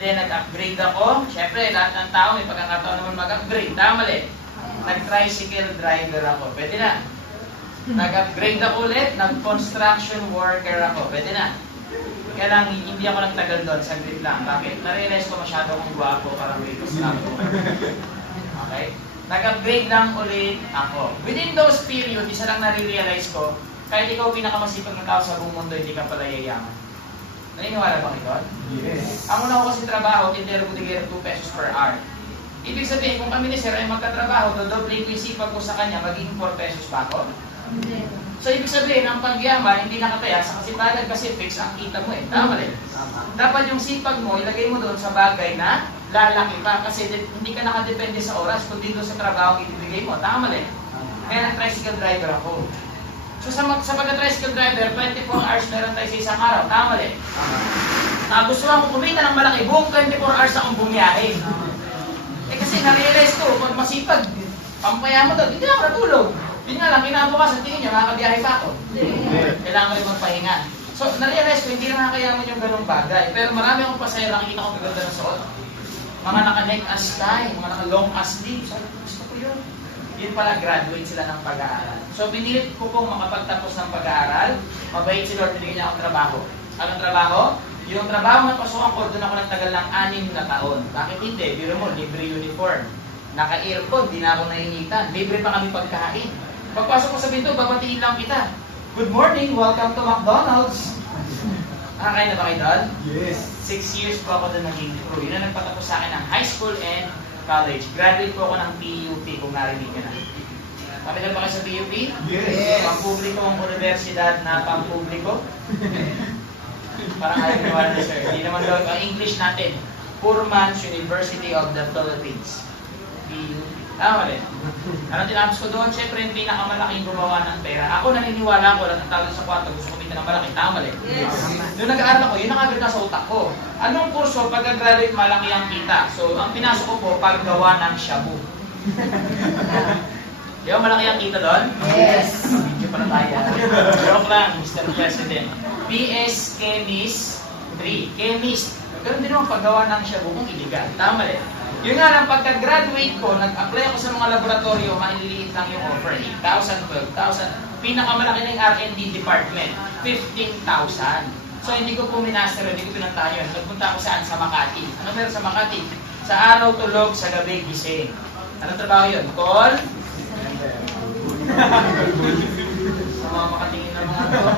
then nag-upgrade ako. Siyempre, lahat ng tao may pagkakataon naman mag-upgrade. Tama mali. Nag-tricycle driver ako. Pwede na. Nag-upgrade ako ulit. Nag-construction worker ako. Pwede na. Kaya lang, hindi ako nagtagal doon. Saglit lang. Bakit? Na-realize ko masyado akong guwapo para may construction. Okay? Nag-upgrade lang ulit ako. Within those period, isa lang nare-realize ko, kahit ikaw pinakamasipag na tao sa buong mundo, hindi ka pala yayaman. Naniniwala ba kayo? Yes. Ang una ko kasi trabaho, tindero butigero 2 pesos per hour. Ibig sabihin, kung kami ni Sir ay magkatrabaho, dodoble ko yung sipag ko sa kanya, magiging 4 pesos pa ako? Hindi. So, ibig sabihin, ang pagyaman, hindi nakataya sa kasipagan kasi fix ang kita mo eh. Tama rin. Dapat yung sipag mo, ilagay mo doon sa bagay na lalaki pa kasi hindi ka nakadepende sa oras kundi doon sa trabaho ibibigay mo. Tama rin. Kaya nag-tricycle driver ako. So, sa pagka-tricycle driver, 24 hours meron tayo sa isang araw. Tama rin. Gusto mo kumita ng malaki, buong 24 hours akong bumiyahe. Eh kasi na-realize ko, pag masipag, pampaya mo doon, hindi ako natulog. Yun nga lang, kinabukasan, tingin niya, makakabiyahe pa ako. Kailangan ko rin magpahinga. So, na-realize ko, hindi na nakakayaman yung ganung bagay. Pero marami akong pasaya, nakikita ko maganda ng suot. Mga naka-neck as tie, mga naka-long as sleeve. Sabi ko, gusto ko yun. Yun pala, graduate sila ng pag-aaral. So, pinilit ko pong makapagtapos ng pag-aaral. Mabait si Lord, binigyan niya akong trabaho. Anong trabaho? Yung trabaho na pasukan ko, doon ako nagtagal ng 6 na taon. Bakit hindi? Biro mo, libre uniform. Naka-aircon, di na ako nainitan. Libre pa kami pagkain. Pagpasok ko sa pinto, babatiin lang kita. Good morning, welcome to McDonald's. Nakakain na ba kayo doon? Yes. 6 years po ako doon naging crew. Yun ang nagpatapos sa akin ng high school and college. Graduate po ako ng PUP kung narinig ka na. Kapital ba kayo sa PUP? Yes. Pampubliko ang universidad na pampubliko. Parang ayaw niwala na sir. Hindi naman daw ang English natin. Purman's University of the Philippines. PUP. Tama rin. Anong tinapos ko doon? Siyempre, yung pinakamalaking gumawa ng pera. Ako naniniwala ko, lang ang tawag sa kwarto, gusto kumita ng malaki. Tama rin. Yes. Noong nag-aaral ako, yun ang agad na sa utak ko. Anong kurso? Pagka-graduate, malaki ang kita. So, ang pinasok ko po, paggawa ng shabu. Di ba malaki ang kita doon? Yes. Video pa na tayo. Joke lang, Mr. President. PS Chemist 3. Chemist. Ganun din naman paggawa ng shabu kung iligal. Tama rin. Yun nga lang, pagka-graduate ko, nag-apply ako sa mga laboratorio, maliliit lang yung offer. 8,000, 12,000. Pinakamalaki na yung R&D department, 15,000. So, hindi ko po minaster, hindi ko pinuntahan yun. Nagpunta ako saan? Sa Makati. Ano meron sa Makati? Sa araw tulog, sa gabi gising. Anong trabaho yun? Call? Sa mga makatingin na mga to.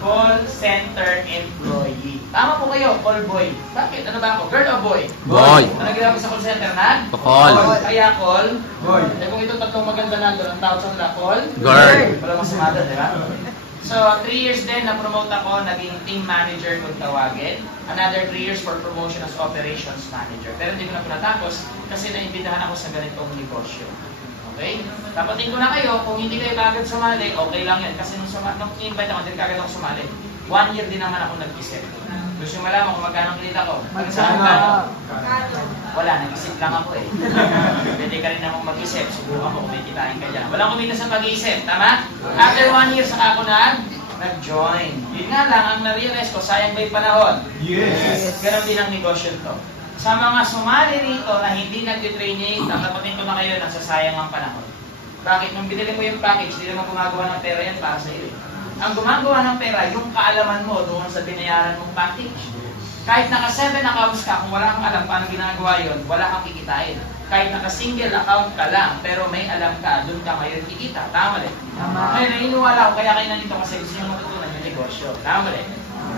Call center employee. Tama po kayo, call boy. Bakit? Ano ba ako? Girl o boy? Boy. Ano ginagawa sa call center na? Call. Kaya call. Boy. Eh kung ito tatlong maganda na doon, ang tawag sa nila, call. Girl. Wala masama doon, di ba? So, 3 years din na-promote ako, naging team manager kung tawagin. Another 3 years for promotion as operations manager. Pero hindi ko na pinatapos kasi naimbitahan ako sa ganitong negosyo. Okay? Tapatin ko na kayo, kung hindi kayo kagad sumali, okay lang yan. Kasi nung invite ako, hindi kagad ako sumali. 1 year din naman ako nag-isip. Gusto nyo malaman kung magkano kilita ko? Saan magkano? Wala, nag-isip lang ako eh. Pwede ka rin akong mag-isip. Subukan mo kung may kitain ka dyan. Walang kumita sa pag-iisip, tama? After 1 year, saka ako nag-join. Yun nga lang, ang na-realize ko, sayang ba yung panahon? Yes. Ganon din ang negosyo to. Sa mga sumali rito na hindi nag-training, tatapatin ko na kayo, nasasayang ang panahon. Bakit? Nung binili mo yung package, hindi naman gumagawa ng pera yan para sa iyo. Ang gumagawa ng pera, yung kaalaman mo doon sa binayaran mong package. Kahit naka 7 accounts ka, kung wala kang alam paano ginagawa yun, wala kang kikitain. Kahit naka single account ka lang, pero may alam ka, doon ka ngayon kikita. Tama rin. Kaya naniniwala ko, kaya kayo nandito kasi gusto nyo matutunan yung negosyo. Tama rin.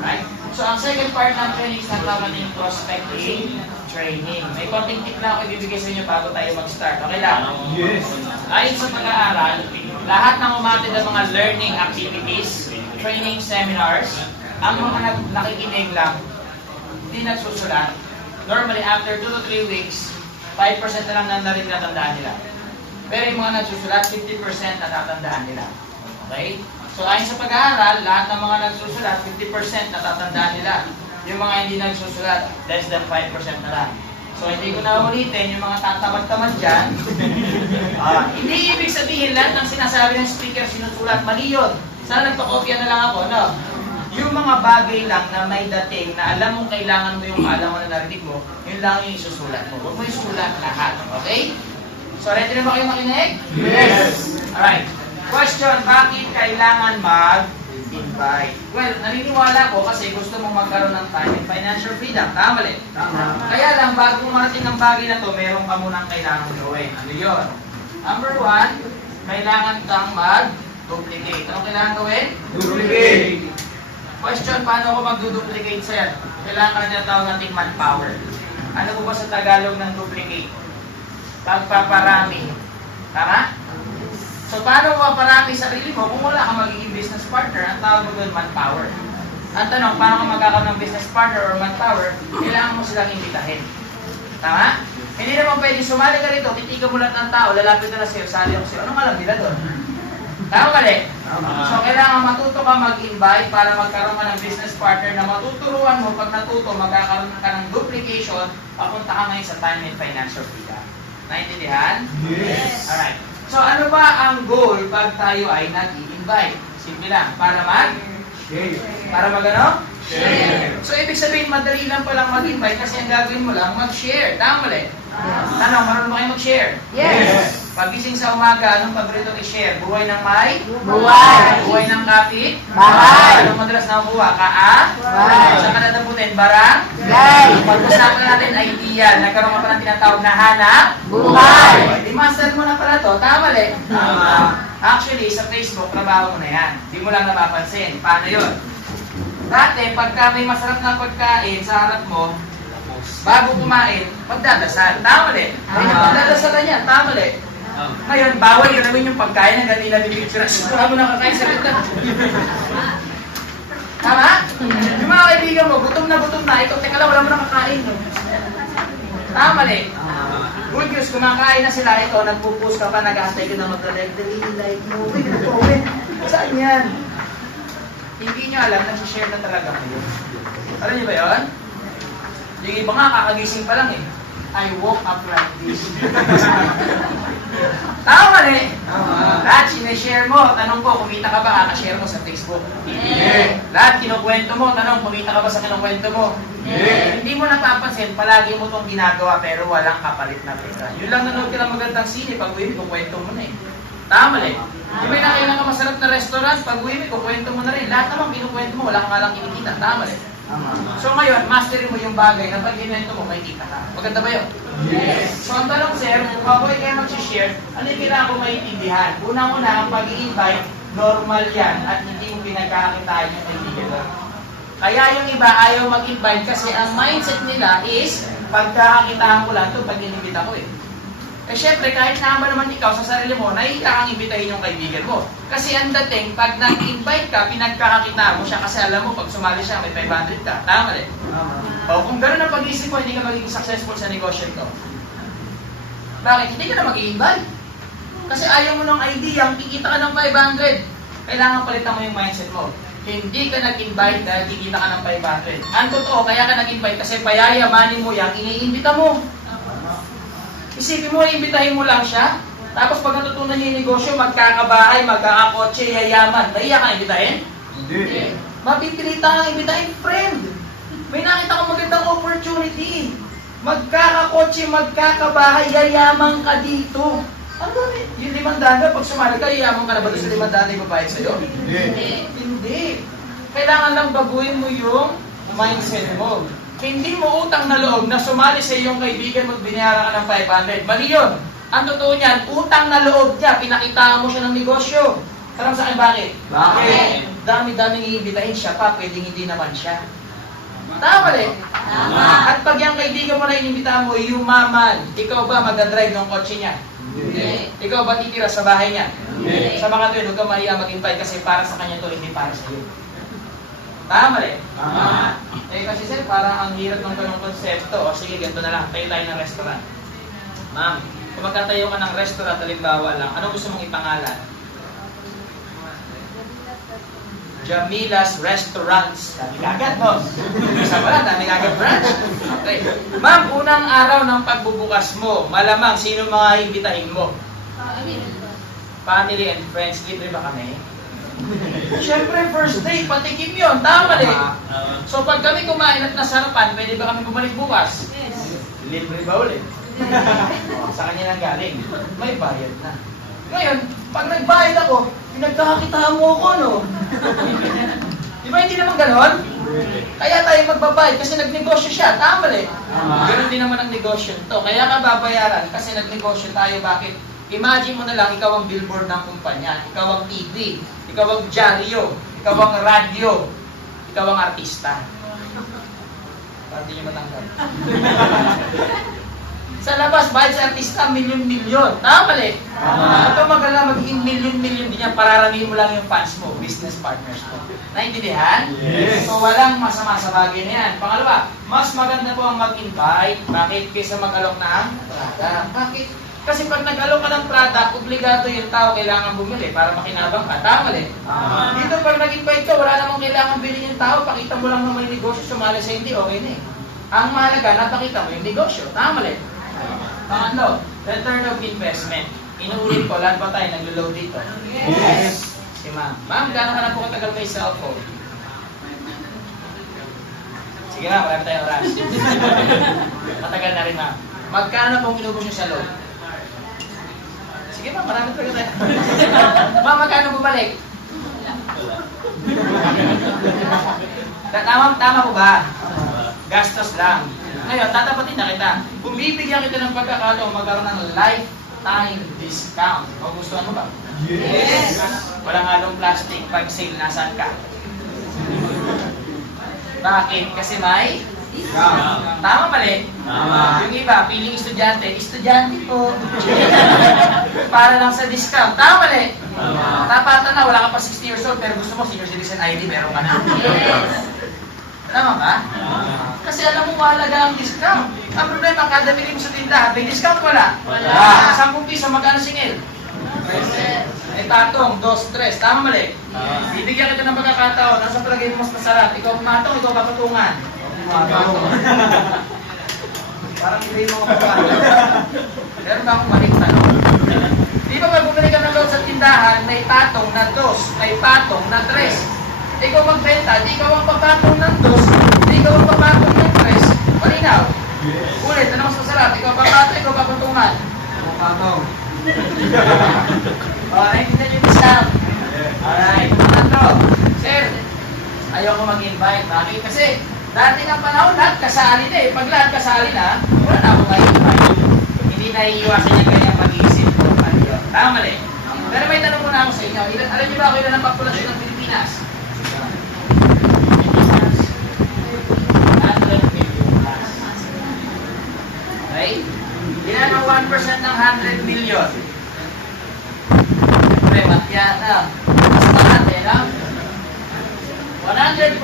Right? So, ang second part ng training is natawag ng prospecting training. May konting tip na ako ibibigay sa inyo bago tayo mag-start. Okay lang? Yes. Ayon sa pag-aaral, lahat ng umatid ng mga learning activities, training seminars, ang mga nakikinig lang, hindi nagsusulat. Normally, after 2 to 3 weeks, 5% na lang na rin natandaan nila. Pero yung mga nagsusulat, 50% natatandaan nila. Okay? So, ayon sa pag-aaral, lahat ng mga nagsusulat, 50% natatandaan nila. Yung mga hindi nagsusulat, less than 5% na lang. So, hindi ko na ulitin, yung mga tatamad-tamad dyan, hindi ibig sabihin lahat ng sinasabi ng speaker sinusulat, mali yun. Sana nagpa-kopya na lang ako, no? Yung mga bagay lang na may dating na alam mo kailangan mo yung alam mo na narinig mo, yun lang yung isusulat mo. Huwag mo isulat lahat. Okay? So, ready na ba kayo makinig? Yes! Alright. Question, bakit kailangan mag-invite? Well, naniniwala ko kasi gusto mong magkaroon ng time and financial freedom. Tama mali? Tama. Kaya lang, bago marating ang bagay na to, meron ka munang kailangan gawin. Ano yun? Number 1, kailangan kang mag-duplicate. Anong kailangan gawin? Duplicate. Question, paano ko mag-duplicate sir? Kailangan ka na tinatawag nating manpower. Ano po ba sa Tagalog ng duplicate? Pagpaparami. Tama? So, paano mo maparami sarili mo kung wala kang magiging business partner? Ang tawag mo doon, manpower. Ang tanong, paano ka magkakaroon ng business partner or manpower? Kailangan mo silang imbitahin. Tama? Hindi naman pwede sumali ka rito, titigan mo lahat ng tao, lalapit na sa'yo, sali ako sa'yo. Anong alam nila doon? Tama mali? So, kailangan matuto ka mag-invite para magkaroon ka ng business partner na matuturuan mo. Pag natuto, magkakaroon ka ng duplication, papunta ka ngayon sa time and financial freedom. Naintindihan? Yes! Alright. So, ano ba ang goal pag tayo ay nag-i-invite? Simple lang. Para Share. Para mag-ano? Share. So, ibig sabihin, madali lang palang mag-invite kasi ang gagawin mo lang, mag-share. Tama mali? Tanong, marunong ba kayo mag-share? Yes! Pagising sa umaga, anong paborito i-share? Buhay ng may? Buhay. Buhay ng kapit? Bahay. Anong madalas nakukuha? Bahay. Saan ka nadaputin? Barang? Gay. Pag-usapan natin idea, nagkaroon ka pa ng tinatawag na hanap? Buhay. Di-master mo na pala to. Tama mali? Tama. Actually, sa Facebook, trabaho mo na yan. Di mo lang napapansin. Paano yun? Dati, pagka may masarap na pagkain sa harap mo, bago kumain, magdadasal. Tama mali? Magdadasalan yan. Tama mali? Ngayon, bawal yun namin yung pagkain ng ganila binibigyan. Siguro mo nakakain sa ganda. Tama? Yung mga kaibigan mo, gutom na, ikaw, teka lang, wala mo nakakain. Tama mali? Good news, kumakain na sila ito, nagpo-post ka pa, nag-aantay ka na mag-like, like mo, saan yan? Hindi nyo alam, nag-share na talaga kayo. Alam nyo ba yun? Yung iba nga, kakagising pa lang eh. I woke up like this. Tama mali? Lahat sineshare mo, tanong ko, kumita ka ba, kakashare mo sa Facebook? Lahat kinukwento mo, tanong, kumita ka ba sa kinukwento mo? Hindi mo napapansin, palagi mo itong ginagawa pero walang kapalit na pera. Yun lang nanood ka ng magandang sine, pag uwi mo, kukwento mo na eh. Tama mali? Yung may nakailan ka masarap na restaurant, pag uwi mo, kukwento mo na rin. Lahat naman kinukwento mo, wala kang alang kinikita. Tama mali? So ngayon, mastery mo yung bagay na pag kinukwento mo, may kita ka. Maganda ba yun? Yes! So ang tanong sir, kung ako ay kayo mag-share, ano yung kailangan ko maintindihan? Unang-una, ang pag-i-invite, normal yan at hindi mo pinagkakakitaan yung kaibigan mo. Kaya yung iba ayaw mag-invite kasi ang mindset nila is pagkakakitaan ko lang ito pag inimbita ko eh. Eh syempre, kahit naman naman ikaw sa sarili mo, nahihiya kang imbitahin yung kaibigan mo. Kasi ang dating, pag nag-invite ka, pinagkakakitaan mo siya kasi alam mo, pag sumali siya, may 500 ka. Tama rin? O kung gano'n ang pag-isip mo, hindi ka magiging successful sa negosyo ito. Bakit? Hindi ka na mag-i-invite. Kasi ayaw mo ng idea, kikita ka ng 500. Kailangan palitan mo yung mindset mo. Hindi ka nag-invite dahil kikita ka ng 500. Ang totoo, kaya ka nag-invite kasi payayamanin mo yan, iniimbita mo. Isipin mo, iimbitahin mo lang siya. Tapos pag natutunan niya yung negosyo, magkakabahay, magkakakotse, yayaman. Nahiya ka imbitahin? Hindi. Mapipilita kang imbitahin, friend. May nakita kong magandang opportunity. Magkakakotse, magkakabahay, yayaman ka dito. Ano ba? Yung 500, pag sumali ka, yayaman ka na ba doon sa 500 na ibabayad sa'yo? Hindi. Kailangan lang baguhin mo yung mindset mo. Hindi mo utang na loob na sumali sa iyong kaibigan mo at binayaran ka ng 500. Mali yun. Ang totoo niyan, utang na loob niya, pinakitaan mo siya ng negosyo. Tanong sa akin, bakit? Bakit? Dami-daming iimbitahin siya pa, pwedeng hindi naman siya. Tama rin. Tama. At pag yung kaibigan mo na inimbitahan mo, yumaman, ikaw ba mag-drive ng kotse niya? Hindi. Ikaw ba titira sa bahay niya? Hindi. Sa mga tuwid, huwag kang mahiya mag-invite kasi para sa kanya to, hindi para sa iyo. Tama rin. Tama. Eh kasi sir, parang ang hirap ng ganong konsepto. O sige, ganito na lang, tayo tayo ng restaurant. Ma'am, kung magtatayo ka ng restaurant, halimbawa lang, ano gusto mong ipangalan? Jamila's Restaurants. Dami kagad, no? Isa pala, dami kagad branch. Okay. Ma'am, unang araw ng pagbubukas mo, malamang sino mga imbitahin mo? Family and friends. Libre ba kami? Siyempre, first day, patikim yun. Tama mali. So pag kami kumain at nasarapan, pwede ba kami bumalik bukas? Yes. Libre ba ulit? Sa kanya nang galing. May bayad na. Ngayon, pag nagbayad ako, pinagkakakitaan mo ako, no? Di ba hindi naman ganon? Kaya tayo magbabayad kasi nagnegosyo siya. Tama mali. Ganon din naman ang negosyo to. Kaya ka babayaran kasi nagnegosyo tayo. Bakit? Imagine mo na lang, ikaw ang billboard ng kumpanya, ikaw ang TV, ikaw ang dyaryo, ikaw ang radyo, ikaw ang artista. Parang di nyo matanggap. Sa labas, bayad sa artista, milyon-milyon. Tama mali. Ito magala magiging milyon-milyon din yan, pararamihin mo lang yung fans mo, business partners mo. Naintindihan? Yes. So walang masama sa bagay na yan. Pangalawa, mas maganda po ang mag-invite. Bakit? Kaysa mag-alok ng product. Bakit? Kasi pag nag-alok ka ng product, obligado yung tao kailangan bumili para makinabang ka. Tama mali. Dito pag nag-invite ka, wala namang kailangan bilhin yung tao. Pakita mo lang na may negosyo, sumali sa hindi, okay na eh. Ang mahalaga, napakita mo yung negosyo. Tama mali. Pangatlo, return of investment. Inuulit ko, lahat ba tayo naglo-load dito? Yes. Si ma'am. Ma'am, gano'n ka na po katagal may cellphone? Sige ma'am, marami tayong oras. Matagal na rin ma'am. Magkano na pong inubos nyo sa load? Sige ma'am, marami talaga tayo. Ma'am, magkano bumalik? Tama po ba? Gastos lang. Ngayon, tatapatin na kita. Kung bibigyan kita ng pagkakataon, magkaroon ng lifetime discount. O gustuhan mo ba? Yes. Walang halong plastic pag sale, nasaan ka? Bakit? Kasi may? Tama mali? Tama. Yung iba, piling estudyante, estudyante po. Para lang sa discount. Tama mali? Tama. Tapatan na, wala ka pa 60 years old, pero gusto mo senior citizen ID, meron ka na. Yes. Tama ba? Kasi alam mo, mahalaga ang discount. Ang problema, kada bili mo sa tindahan, may discount wala. Wala. 10 piso, magkano singil? Eh, tatong, 2, 3. Tama mali? Bibigyan kita ng pagkakataon. Ano sa palagay mo mas masarap? Ikaw pumatong, ikaw papatungan. Parang hindi mo kapag. Meron ka akong maling tanong. Di ba pag bumili ka ng load sa tindahan, may patong na 2, may patong na 3. Ikaw magbenta, di ikaw ang papatong ng 2, di ikaw ang papatong ng 3. Malinaw? Ulit, ano mas masarap? Ikaw papatong, ikaw papatungan. Patong. Naintindihan yung discount. Alright, pangatlo. Sir, ayoko mag-invite. Bakit? Kasi dati ng panahon, lahat kasali na eh. Pag lahat kasali na, wala na akong mag-invite. Hindi na iiwasan yung kanyang mag-iisip ko. Tama mali. Pero may tanong muna ako sa inyo. Alam niyo ba ako ilan ang populasyon ng Pilipinas? 100 million plus. Okay? Ilan ang 1% ng 100 million? Siyempre, matyata. Mas mahal, no? 100%,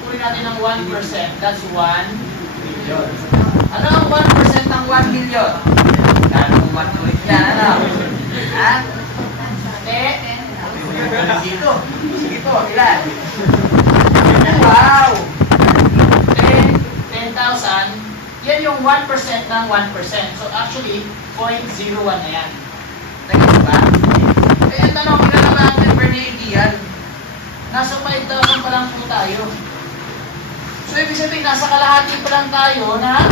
kunin natin ng 1%, that's 1 million. Ano ang 1% ng 1 million? Ganong matulit yan, ano? Ha? Dito. Sige po, ilan? Wow! 10,000. Yan yung 1% ng 1%. So actually, 0.01 na yan. Nagiging ba? Kaya ang tanong, ilan ang mga member ni ADL? Nasa 5,000 pa lang po tayo. So ibig sabihin, nasa kalahati pa lang tayo na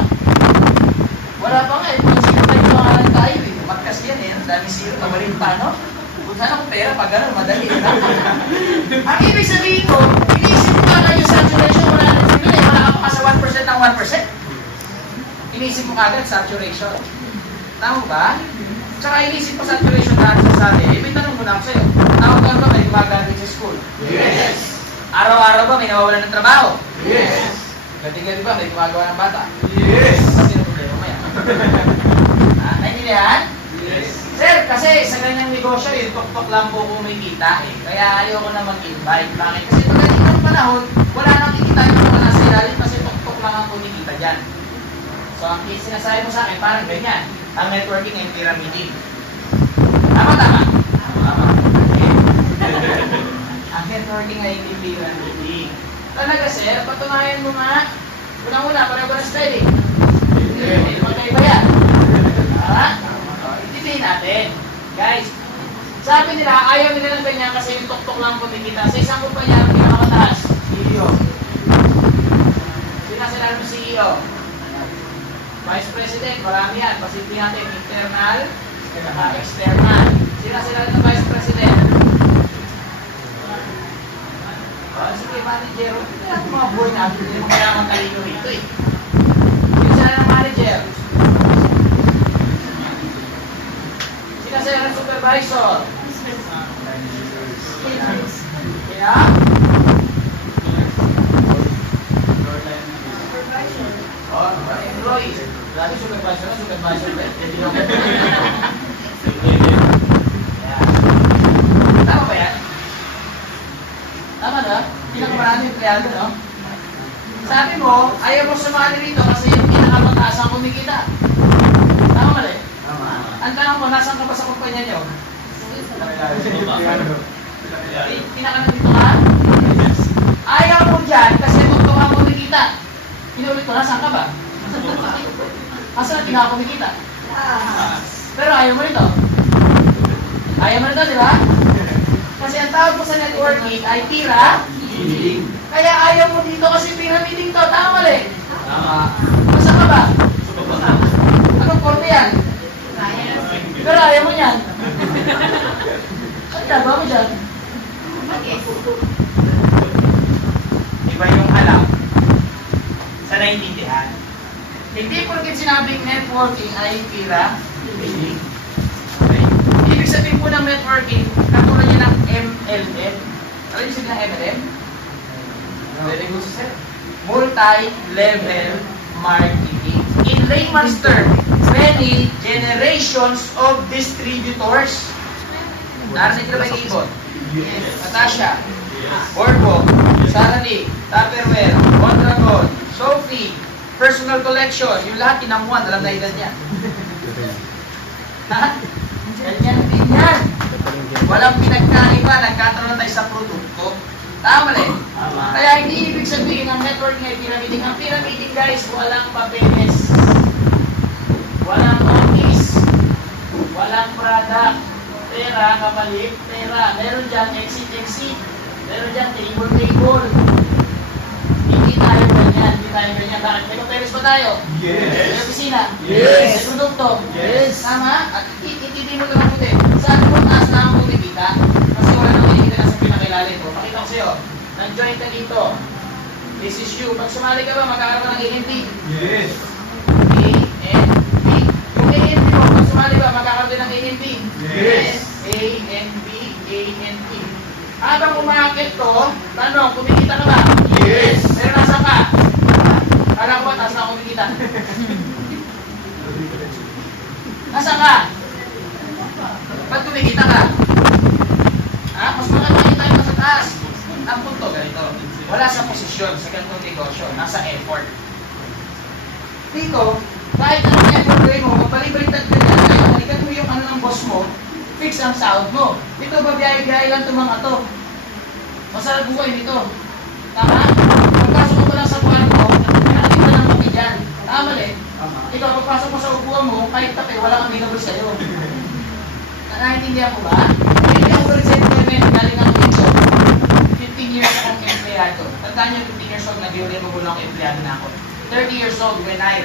wala pa nga eh. Kung sino tayo pangalan tayo eh. Magkas yan eh. Ang dami zero. Kabalin pa, no? Kung sana kung pera, pag gano'n, madali. Ang ibig sabihin ko, inisip mo ka yung saturation, wala na sila eh. Wala ka pa sa 1% ng 1%. Inisip mo agad saturation. Tama ba? Tsaka inisip mo saturation na sa sabi. Eh, may tanong muna ako sa'yo. Taon-taon ba may gumagamit sa school? Yes. Araw-araw ba may nawawalan ng trabaho? Yes. Gabi-gabi ba may gumagawa ng bata? Yes. Kasi yung problema mo yan. Naintindihan? Yes. Sir, kasi sa ganyang negosyo, yung tok-tok lang po kumikita eh. Kaya ayoko na mag-invite. Bakit? Kasi pag ganitong panahon, wala nang kikita yung mga nasa ilalim kasi tok-tok lang ang kumikita dyan. So, ang sinasabi mo sa akin, parang ganyan. Ang networking and pyramiding. Tama. Okay. Ang networking ay hindi pyramiding. Talaga, sir, patunayan mo nga. Unang-una, pareho ba na style eh? Hindi magkaiba yan. Ha? Intindihin natin. Guys, Sabi nila, ayaw nila ng ganyan kasi yung tuktok lang kumikita. Sa isang kumpanya, ang pinakamataas, CEO. Sila sila ng CEO. Vice President, marami yan. Pasimple natin, internal, saka external. Sila sila ng Vice President. Sige, manager. Hindi natin mga boy natin. Hindi mo kailangan talino rito eh. Sila sila ng manager. Sila sila ng supervisor. Kaya? Oh, employees. Dati supervisor na, supervisor na. Hindi naman. Tama ba yan? Tama na? Pinakamarami empleyado, no? Sabi mo, ayaw mo sumali rito kasi yung pinakamataas ang kumikita. Tama ba rin? Tama. Ang tanong mo, nasaan ka ba sa kumpanya nyo? Pinaka nandito ka? Ayaw mo dyan kasi gusto ka kumikita. Inulit ko, nasaan ka ba? Nasaan ang pinakakumikita? Pero ayaw mo nito. Ayaw mo nito, di ba? Kasi ang tawag ko sa networking ay pira. Kaya ayaw mo dito kasi pyramiding to. Tama mali. Tama. Masa ka ba? Anong korte yan? Pero ayaw mo yan. Ano ginagawa mo dyan? Iba yung alam sa naiintindihan. Hindi porket sinabing networking ay pira. Ibig sabihin po ng networking, katulad niya ng MLM. Ano yung sabihin ng MLM? Very good, sir. Multi-level marketing. In layman's term, many generations of distributors. Narinig na ba yung ibon? Natasha, Borgo, Sarali, Tupperware, Mondragon, Sophie, Personal Collection, yung lahat tinamuan, alam na edad niya. Ha? Ganyan din yan. Walang pinagkaiba, nagkataon tayo sa produkto. Tama rin. Kaya hindi ibig sabihin ng networking ay pyramiding. Ang pyramiding guys, walang papeles. Walang notice. Walang product. Pera, kapalit, pera. Meron dyan exit. Meron dyan table. Hindi tayo ganyan. Bakit? May papeles ba tayo? Yes. May opisina? Yes. May produkto? Yes. Tama? At itindi mo lang puti. Saan mo taas na ang kumikita? Kasi wala nang kumikita na sa pinakailalim mo. Pakita ko sa'yo. Nag-join ka dito. This is you. Pag sumali ka ba, magkakaroon ka ng ANP. Yes. ANP. Yung ANP mo, pag sumali ba, magkakaroon din ng ANP. Yes. ANP. Habang umakit to, tanong, kumikita ka ba? Yes. Pero nasa ka? Kala ko ba, taas na ako kumikita? Nasa ka? Ba't kumikita ka? Ha? Mas maganda tayo sa taas. Ang punto, ganito. Wala sa posisyon sa ganitong negosyo. Nasa effort. Dito, kahit anong effort gawin mo, magbalibalitad ka dyan, kahit balikan mo yung ano ng boss mo, fix ang sahod mo. Dito, babiyahe-biyahe lang itong mga to. Masarap buhay dito. Tama? Pagpasok mo lang sa buwan mo, natin ka lang maki dyan. Tama rin. Ikaw, pagpasok mo sa upuan mo, kahit tape, walang available sa'yo. Naiintindihan ko ba? Hindi ako rin sa employment, galing ako dito. 15 years akong empleyado. Tandaan niyo, 15 years old, nag-iuli mo muna akong empleyado na ako. 30 years old when I